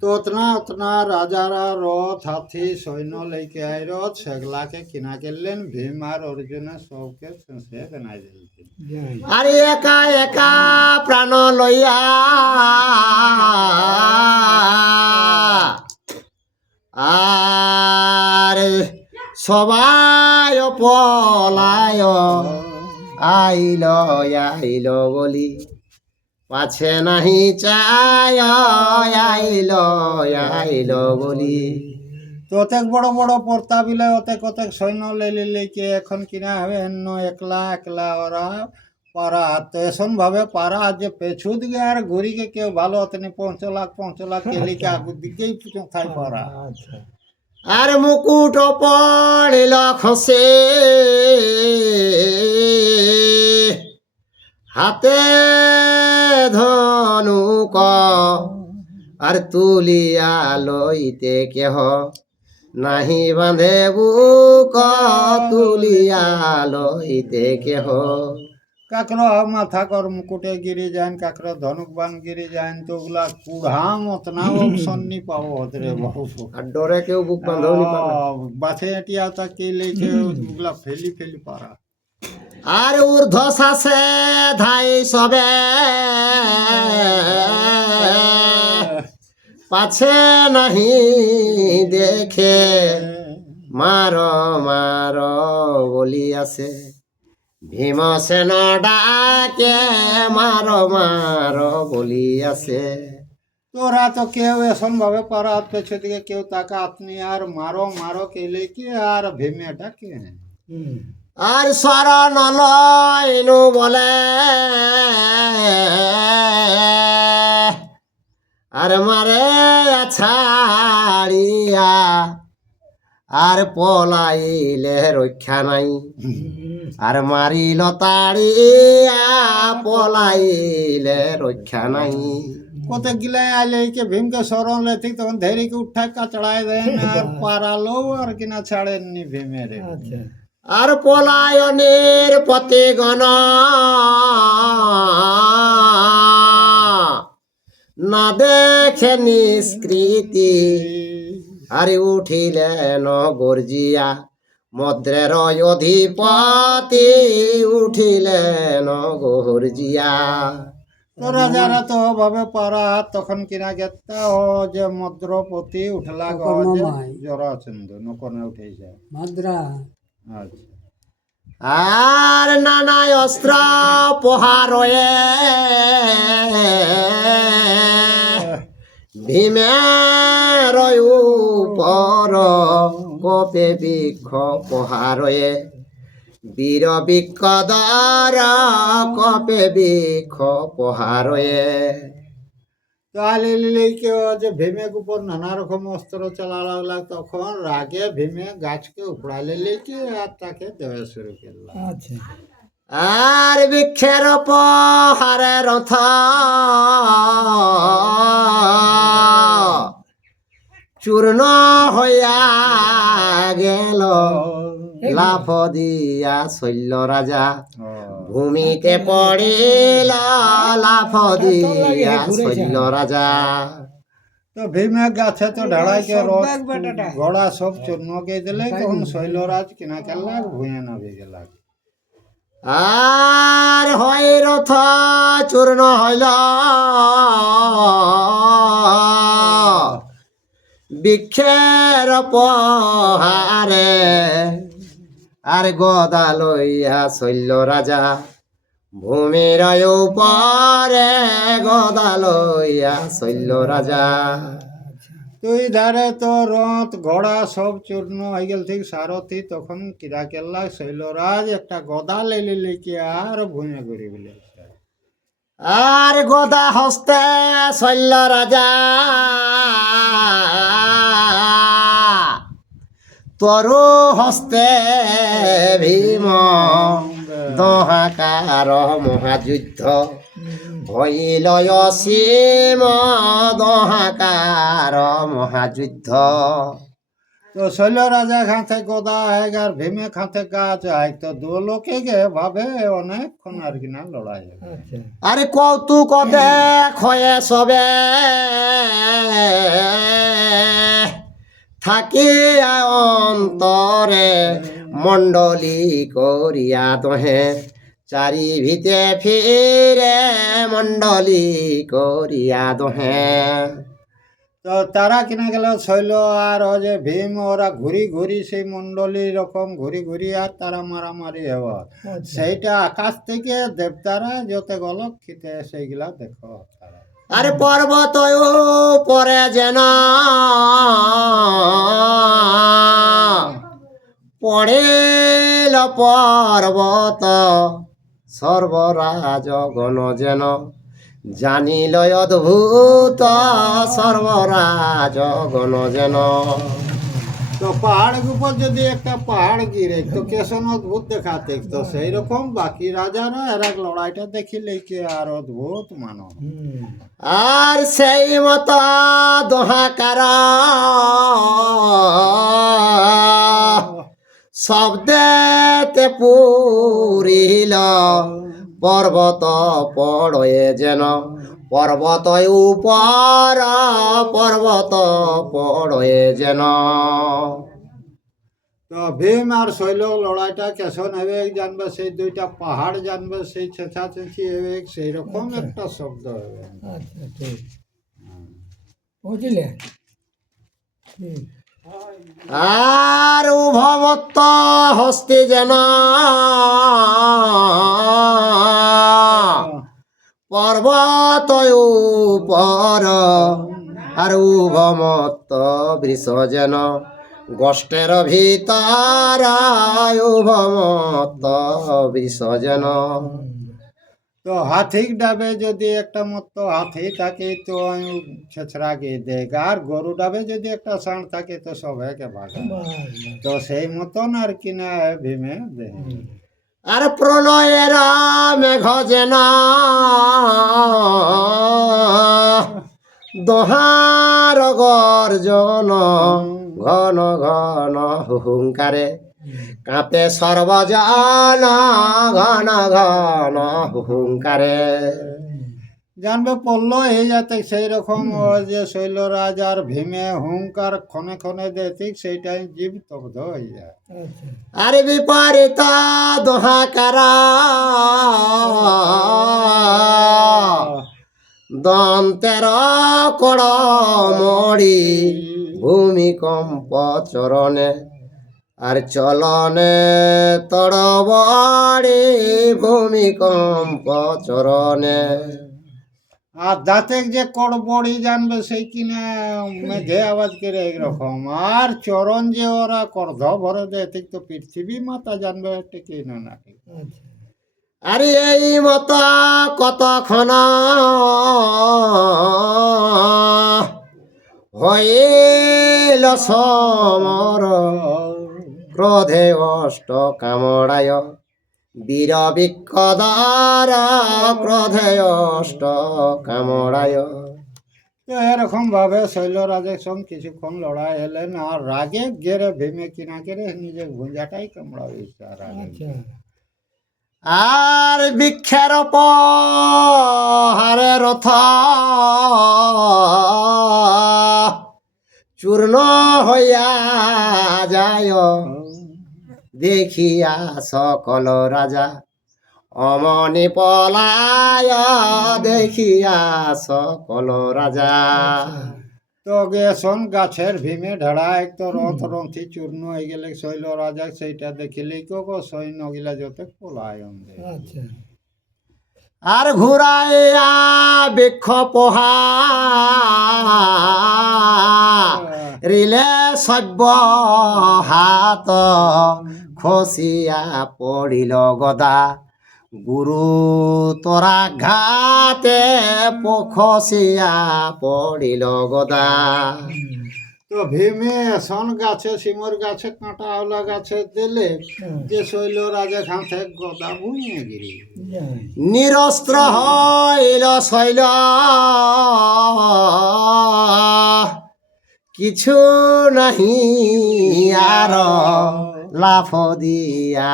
তো উतना রাজারা রথ হাতি সৈন্য লেকে আই রথ সেগুলাকে কিনা করলেন ভীম আর অর্জুন সবকে শেষে বানাই দিলেন। আর একা একা প্রাণ লইয়া আর সবাই পলায় আইল আইল বলি পাছে নাহি চায় আইল আইল বলি। তো অতেক বড় বড় পর্তা বিলে অতেক অতেক সৈন্য লেকে এখন কিনা হবে একলা একলা ওরা পারা তো এসন ভাবে পারা যে পেছু দিকে আর ঘুরিকে কেউ ভালো অতনি 5 লাখ কেলিকে আগুর দিকেই থাই পারা। আর মুকুট পড়িল খসে হাতে ধনুক আর তুলিয়া লইতে কেহ নাহি বাঁধে বুক তুলিয়া লইতে কেহ। কাকর মাথা কর মুকুটে গিরি যান কাকর ধনুক বান গিরি যান তো ওগুলা কুড়াম অতনা অপশন নি পাবো ওদের বহু আর ডরে কেউ বুক বাঁধেও নি পারে। বাছে এটিয়া তা কে লেখে ওগুলা ফেলি ফেলি পারা। আর ঊর্ধ্ব শ্বাসে ধাই সবে পাছে নাহি দেখে মার মার বলি আছে ভীমসেন ডাকে মার মার বলি আছে। তোরা তো কেউ এসন ভাবে পারা পেছে দিকে কেউ তাকা আপনি আর মারো মারো কে লেকে আর ভীমে ডাকে। আর শরণ লইনু বলে আর মারে ছাড়িয়া আর পলাইলে রক্ষা নাই আর মারিল তাড়িয়া পলাইলে রক্ষা নাই। কত গিলা আইলে কে ভীমকে শরণ লেথি তখন ধেরিকে উঠা চড়াই দেন আর পারালো আর কিনা ছাড়েননি ভীমের। আর পলায়নের পথে গণ না দেখে নিষ্কৃতি আরে উঠিলেন গর্জিয়া মদ্রের অধিপতি উঠিলেন গর্জিয়া। তো রাজারা তো ভাবে পারা তখন কিনা গেতা ও যে মদ্রপতি উঠলা গো তখন যে মামাই। জরাসন্ধ নকনে উঠেছে। মাদ্রা আচ্ছা আর নানা অস্ত্র পোহারয়ে ভীমের উপর কপে বৃক্ষ পোহারয়ে বীর বিক্ষদর কপে বৃক্ষ পোহারয়ে। তাহলে লিলেকে যে ভীমের উপর নানা রকম অস্ত্র চালা লাগলা তখন রাগে ভীমে গাছকে উপড়ালে লিখে আর তাকে দেওয়া শুরু করলাম। আচ্ছা আর বৃক্ষের পহারে রথ চূর্ণ হইয়া গেল লাফ দিয়া শৈল রাজা ভূমিতে পড়িল লাফ দিয়া শৈল রাজা। তো ভীমে গাছে তো ঢাড়াইকে রথ ঘোড়া সব চূর্ণ কে দিলে তখন শৈলরাজ কিনা কেলা ভুঁয়ে নামে গেলা। আর হয় রথ চূর্ণ হইল বৃক্ষের পহারে আর গদা লইয়া শৈল রাজা ভূমির উপরে গদা লইয়া শৈল রাজা। তুই ধারে তো রথ ঘোড়া সব চূর্ণ হয়ে গেল ঠিক সারথি তখন কিরা কেল্লা শৈলরাজ একটা গদা লেলে লিখে আর ভুঁয়ে করি বলে। আর গদা হস্তে শৈল রাজা তরু হস্তে ভীম দহাকার মহাযুদ্ধ হইল অসীম দহাকার মহাযুদ্ধ। তো শৈল রাজা খাতে গদা হয় আর ভীমে খাতে গাছ হয় তো দু লোকে গে ভাবে অনেকক্ষণ আর কিনা লড়াই হবে। আরে কৌতুক দেখে সবে থাকিয়া অন্তরে মণ্ডলী করিয়া দহে চারি ভিতে ফিরে মণ্ডলী করিয়া দহে। তো তারা কিনা গেল শৈল আর ও যে ভীম ওরা ঘুরি ঘুরি সেই মন্ডলী রকম ঘুরি ঘুরি আর তারা মারামারি হওয়া সেইটা আকাশ থেকে দেবতারা যত গলক খিতে সেইগুলা দেখো তারা। আরে পর্বত পরে যেন পড়িল পর্বত সর্বরাজ গণ যেন জানিল অদ্ভুত সর্বরাজ গণ যেন। তো পাহাড়ের উপর যদি একটা পাহাড় গিরে তো কেসন অদ্ভুত দেখাতে তো সেই রকম বাকি রাজারা এরা লড়াইটা দেখিলে কি আর অদ্ভুত মানো। আর সেই মত দহাকার শব্দেতে পুরিল পর্বত পড়য়ে যেন পর্বত উপর পর্বত পড়য়ে যেন। তো ভীম আর শৈল লড়াইটা কেসন হবে জানবে সেই দুইটা পাহাড় জানবে সেই ছেঁচা ছেঁচি হবে সেই রকম একটা শব্দ হবে। আচ্ছা ঠিক বুঝলে আর উভমত্ত হস্তে যেন পর্বত উপর আর উভমত্ত বৃষ যেন গোষ্ঠের ভিতর উভমত্ত বৃষ যেন। তো হাতিক ডাবে যদি একটা মতো হাতি থাকে তো ছেছড়া গিয়ে দেখ আর গরু ডাবে যদি একটা ষাঁড় থাকে তো সবাইকে ভাগে তো সেই মতন আর কিনা ভীমে দেহ। আর প্রলয়ের মেঘ যেন দোহার গর্জন ঘন ঘন হুঙ্কারে কাঁপে সর্বজন ঘন ঘন হুঙ্কারে। জানবে পল্লয় হয়ে যাতে সেই রকম ওই যে শৈলরাজ আর ভীমে হুঙ্কার ক্ষণে ক্ষণে দেতিক সেইটাই জীব তব্ধ হয়ে যায়। আচ্ছা আরে বিপরীত দোহাকারা দন্তের কড় মড়ি ভূমিকম্প চরণে আর চলনে তড়বড়ি ভূমিকম্প চরণে। আর দাঁতে যে কড়বড়ি জানবে সেই কিনা মেঘে আওয়াজ করে একরকম, আর চরণ যে ওরা কর্ধ ভরে দেয় ঠিক তো পৃথিবী মাতা জানবে টিকি না নাকি। আচ্ছা আরে এই মত কতক্ষণ হইল সমর ক্রোধে অষ্ট কামড়ায় বীর বিক্ষদার ক্রোধে অষ্ট কামড়ায়। তো এরকম ভাবে শৈলরাজের সঙ্গে কিছুক্ষণ লড়াই হলেন, আর রাগে গেরে ভীমে কিনা করে নিজের ভুঞ্জাটাই কামড়াবে রাগে। আচ্ছা আর বৃক্ষের হারে রথ চূর্ণ হইয়া যায় দেখিয়া সকল রাজা অমনি পলায় দেখিয়া সকল রাজা। তো গেছন গাছের ভীমে ঢাড়া এক তো রথ রথি চূর্ণ হয়ে গেলে শৈল রাজা সেইটা দেখিলেই গো সৈন্য গিলা যত পলায়ন দেয়। আচ্ছা আর ঘুরাইয়া বৃক্ষ পোহা রিলে সব্য হাত খসিয়া পড়িল গদা গুরু তোরা ঘাতে খসিয়া পড়িল গদা। তো ভীমে সন গাছে সিমর গাছে কাঁটা আওলা গাছে দিলে যে শৈল রাজা খাঁথে গদা ভুঁয়ে গিরি। যাই নিরস্ত্র হইল শৈল কিছু নাহি আর লাফ দিয়া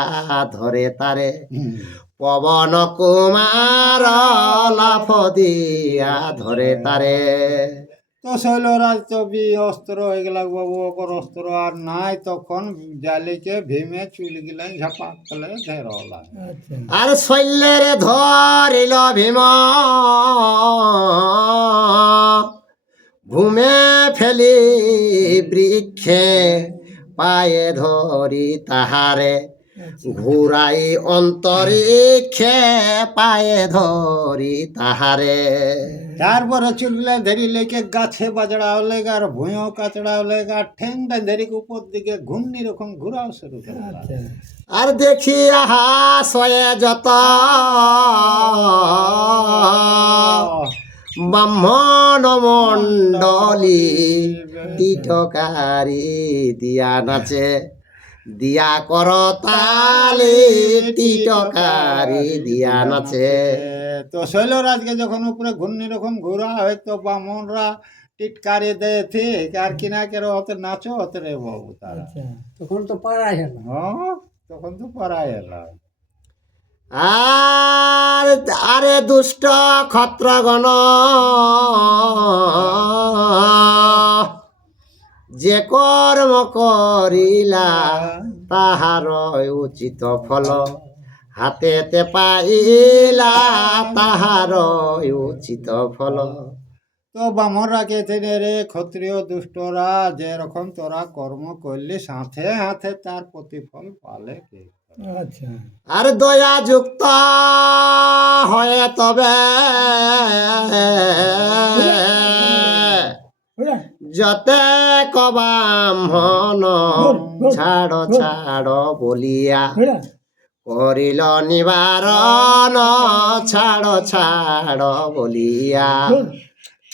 ধরে তারে পবন কুমার লাফ দিয়া ধরে তারে। তো শৈলরাজ তো অস্ত্র হয়ে গেল বাবু, ওকর অস্ত্র আর নাই, তখন জালিকে ভীমে চুল গিলেন ঝাপাক ফেলে ধেরলা। আচ্ছা আর শৈলের ধরিল ভীম ঘুমে ফেলি বৃক্ষে পায়ে ধরি তাহারে ঘুরাই অন্তরিক্ষে পায়ে ধরি তাহারে। তারপরে চুলগুলা ধরি লেকে গাছে বাজড়া হলে আর ভুঁয়ো কাচড়া হলে আর ঠেংটা ধরি উপর দিকে ঘূর্ণি রকম ঘুরাও শুরু করে। আচ্ছা আর দেখি আহা সয়ে যত ব্রাহ্মণ মণ্ডলী টিটকারি দিয়া নাচে দিয়া কর তালি টিটকারি দিয়া নাচে। তো শৈলরাজকে যখন উপরে ঘূর্ণি রকম ঘুরা হয় তো বামনরা টিটকারি দেয় ঠিক, আর কিনা কেন হতে নাচো হতে রে বাবু তারা। আচ্ছা তখন তো পাড়াই হলো হ্যাঁ তখন তো পারাই এলাম। আর আরে দুষ্ট ক্ষত্রগণ যে কর্ম করিলা তাহার উচিত ফল হাতেতে পাইলা তাহার উচিত ফল। তো বামনরা কেছেন রে ক্ষত্রিয় দুষ্টরা যেরকম তোরা কর্ম করলি সাথে সাথে তার প্রতিফল পালে কে। আচ্ছা আর দয়া যুক্ত হয়ে তবে যতে কবামন ছাড় ছাড় বলিয়া করিল নিবারণ ছাড় ছাড় বলিয়া।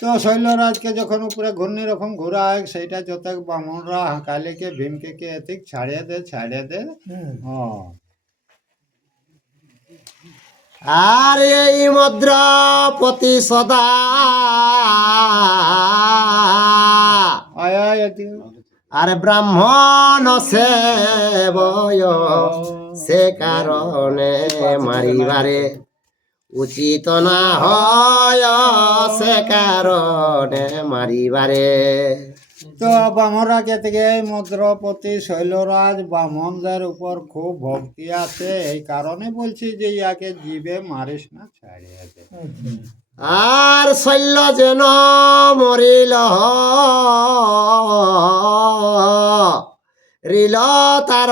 তো শৈলরাজকে যখন উপরে ঘূর্ণি রকম ঘুরা হয় সেইটা যত বামনরা কালীকে ভীমকে কে এতিক ছাড়িয়ে দে ছাড়িয়ে দে। হ্যাঁ আর এই মুদ্রা প্রতিসদা আয় আয় এদিকে। আর ব্রাহ্মণ সে বয় সে কারণে মারিবারে উচিত না হয় সে কারণে মারিবারে। তো বামরাকে থেকে এই মদ্রপতি শৈলরাজ বামনদের উপর খুব ভক্তি আছে, এই কারণে বলছি যে ইয়াকে জীবে মারিস না, ছাড়িয়ে দে। আচ্ছা আর শৈল যেন মরিল রিল তার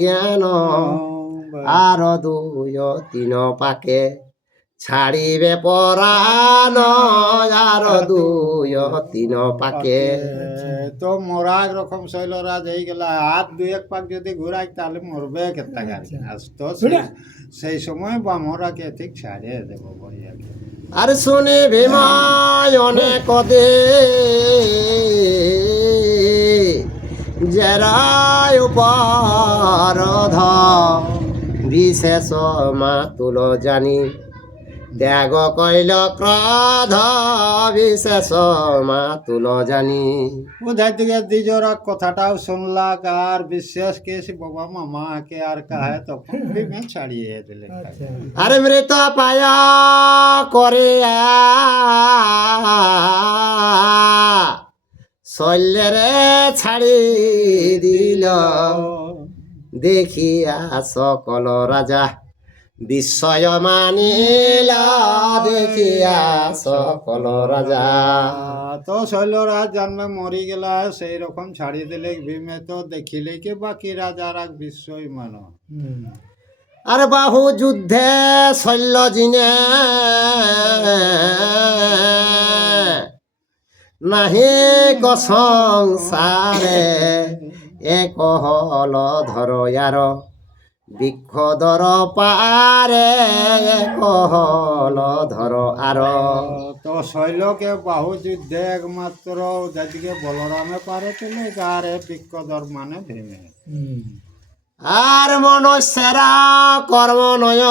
জ্ঞান, আর দুই তিন পাকে ছাড়িবে পরাণ, আর দুই তিন পাকে। তো মরা একরকম শৈলরাজ হয়ে গেল, আর দুই এক পাক যদি ঘুরাই তাহলে মরবে কেতা গাড়ি। তো সেই সময় বামরাকে ঠিক ছাড়িয়ে দেবো বইয়াকে। আর শুনি ভীমায় অনেক দে জেরায় উপরধ, বিশেষ মাতুল জানি ত্যাগ কইল ক্রোধ, বিশেষ মাতুল জানি। উধার থেকে দ্বিজরা কথাটাও শুনলাক, আর বিশ্বাস কেছি বাবা মামাকে আর কাহে, তখন ভীমে ছাড়িয়ে দিলেন। আচ্ছা আরে মৃত পায়া করিয়া শল্যরে ছাড়ি দিল, দেখিয়া সকল রাজা বিস্ময় মানিল, দেখিয়া সকল রাজা। তো শৈলরাজ জন্মে মরি গেলা, সেই রকম ছাড়িয়ে দিলে ভীমে, তো দেখিলে কি বাকি রাজারা বিস্ময় মানো। হুম আর বাহু যুদ্ধে শল্য জিনে নাহি ক সংসারে, এক হল ধর ইয়ার বৃক্ষধর পারে, এক হল ধর আর। তো শৈলকে বাহু যুদ্ধে একমাত্র যাদিকে বলরামে পারে তুলে, গারে বিক্ষধর মানে ভীমে। হুম আর মনুষ্যেরা কর্ম নয়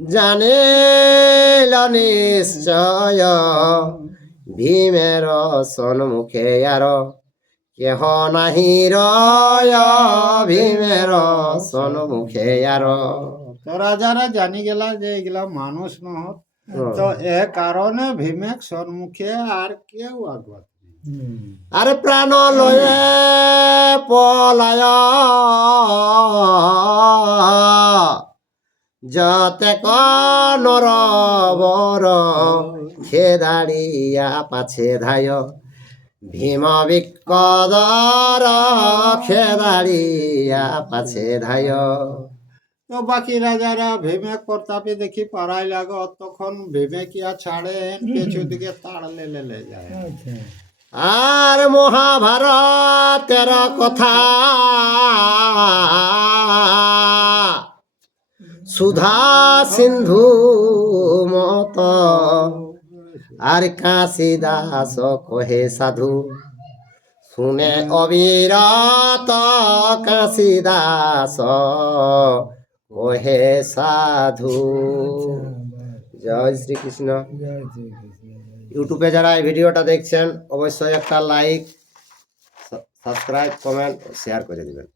জানিল নিশ্চয়, ভীমের সন্মুখে আর কেহ নাহি রয়, ভীমের সন্মুখে আর। তো রাজারা জানি গেলা যে এগুলা মানুষ নয়, তো এ কারণে ভীমের সম্মুখে আর কেউ আগত নেই। হুম আর প্রাণ লয়ে পলায় যতে নরবর, খেদাড়িয়া পাছে ধায় ভীম বিকদর, খেদাড়িয়া পাছে ধায়। তো বাকি রাজারা ভীমে প্রতাপে দেখি পাড়ায় লাগত, তখন ভীমে কি আর ছাড়েন, কিছু দিকে তাড়লে লেলে যায়। আচ্ছা আর মহাভারতের কথা সুধা সিন্ধু মত, আর কাশী দাস কহে সাধু শুনে অবিরত, কাশী দাস কহে সাধু। জয় শ্রীকৃষ্ণ। জয় শ্রীকৃষ্ণ। ইউটিউবে যারা এই ভিডিওটা দেখছেন অবশ্যই একটা লাইক, সাবস্ক্রাইব, কমেন্ট ও শেয়ার করে দিবেন।